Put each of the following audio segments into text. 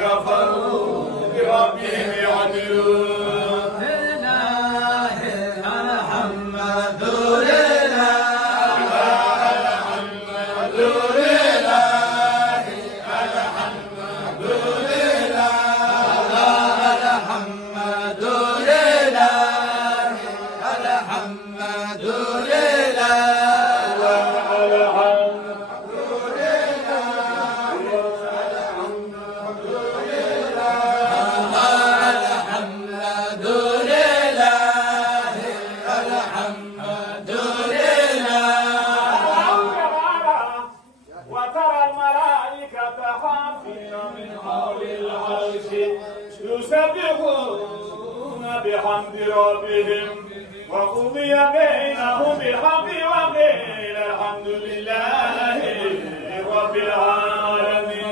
كفروا بربهم يعدلون. يسبحون بحمد ربهم وقضي بينهم بالحق وقيل الحمد لله رب العالمين.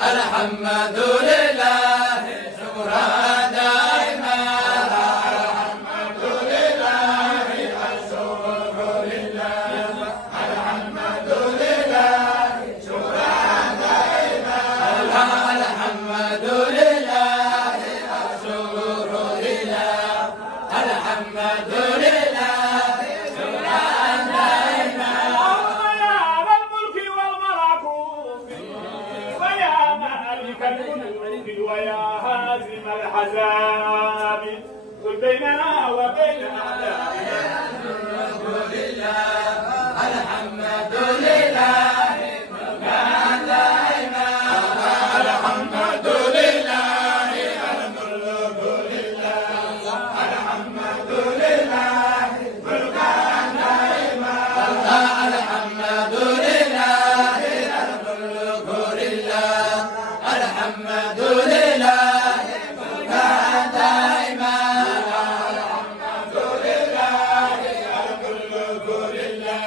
الحمد لله شكرا دائما. الحمد لله الشكر لله. الحمد لله شكرا دائما. الحمد لله الشكر لله. الحمد لله شكرا دائما. ويا هازم الحزاب قل بيننا وبين أعدائنا. الحمد لله. الحمد لله شكرا دائما. الحمد لله الملك لله. الحمد لله شكرا دائما. الحمد لله الملك لله. الحمد لله شكرا دائما. الحمد لله الملك لله.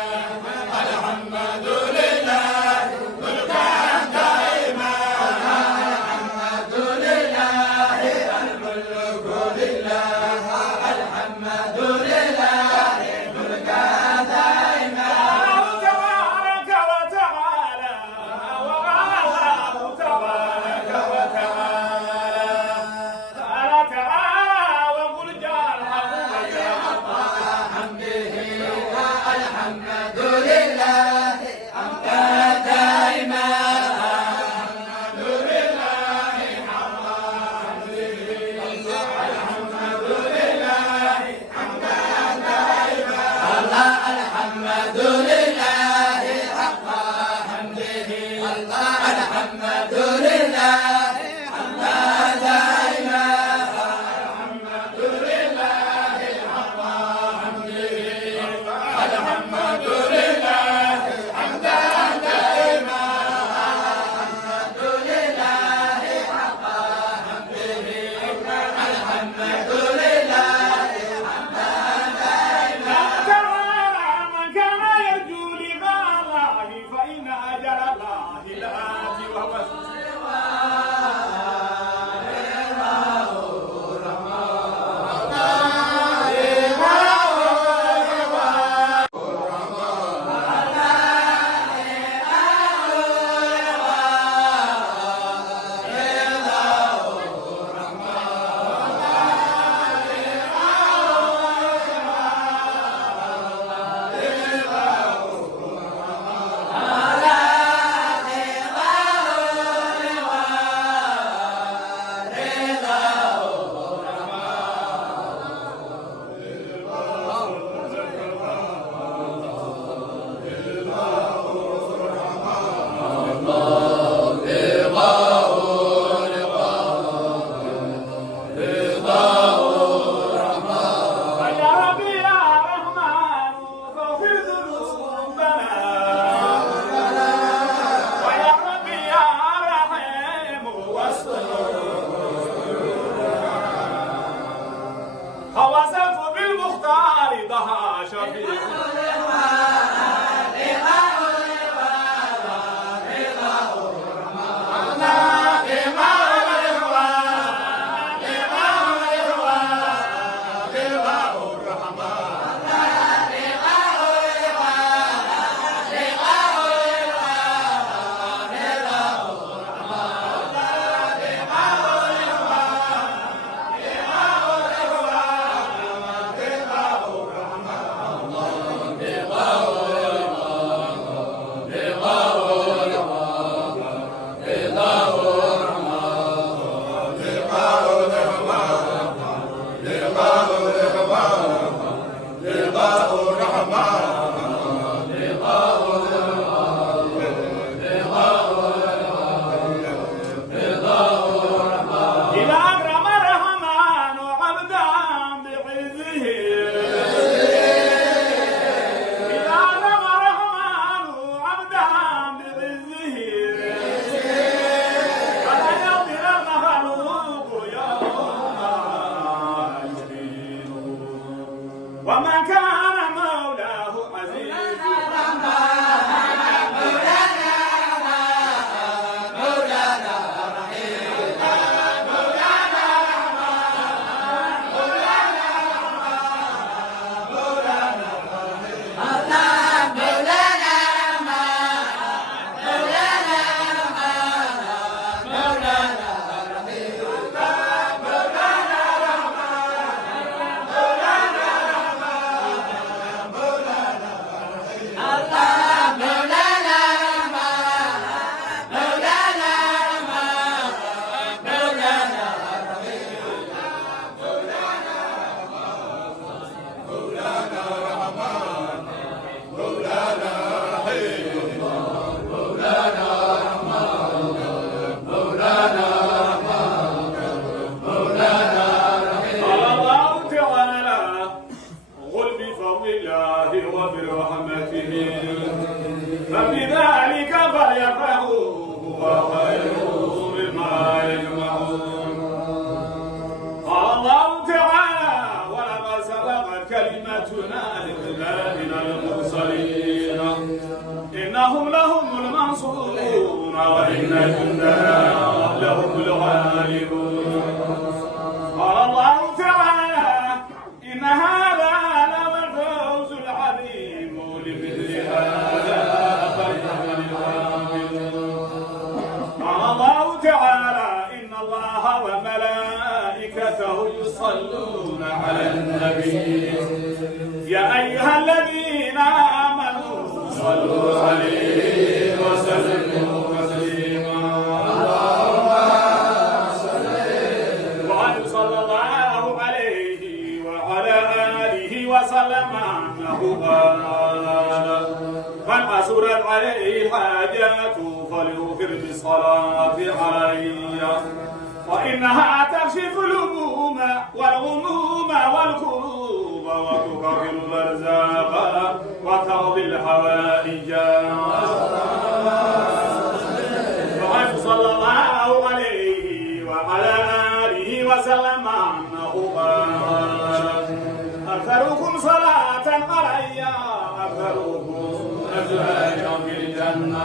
الحمد لله شكرا دائما. الحمد لله الملك لله. الحمد لله شكرا دائما. تبارك وتعالى والله تبارك وتعالى. تعالى وقل جاء الحق حمده. الحمد لله حمدا دائما. الحمد لله حمدا حمده. الحمد لله حمدا دائما. الحمد لله حق حمده. الحمد لله حمدا دائما. الحمد لله حق حمده. الحمد لله حمدا دائما. الحمد لله حق حمده. الحمد لله حمدا دائما. تعالى من كان يرجو لقاء الله فإن أجل الله لآت وهو وبرحمته فبذلك فليفرحوا هو خير مما يجمعون. قال الله تعالى ولقد سبقت كلمتنا لعبادنا المرسلين إنهم لهم المنصورون وإن جندنا لهم الغالبون. قال الله تعالى إن هذا لهو الفوز العظيم لمثل هذا فليعمل العاملون. قال الله تعالى إن الله وملائكته يصلون على النبي يا أيها الذين آمنوا صلوا عليه وسلموا تسليما. وعنه صلى الله عليه وعلى آله وسلم أنه قال من أسرت عليه الحاجات فليغفر بالصلاة علي وإنها تكشف الهموم والغموم والكروب وتكفر الأرزاق وتقضي الحوائج. وعنه صلى الله عليه وعلى آله وسلم أنه قال أكثركم صلاة علي أكثركم أزواجا في الجنة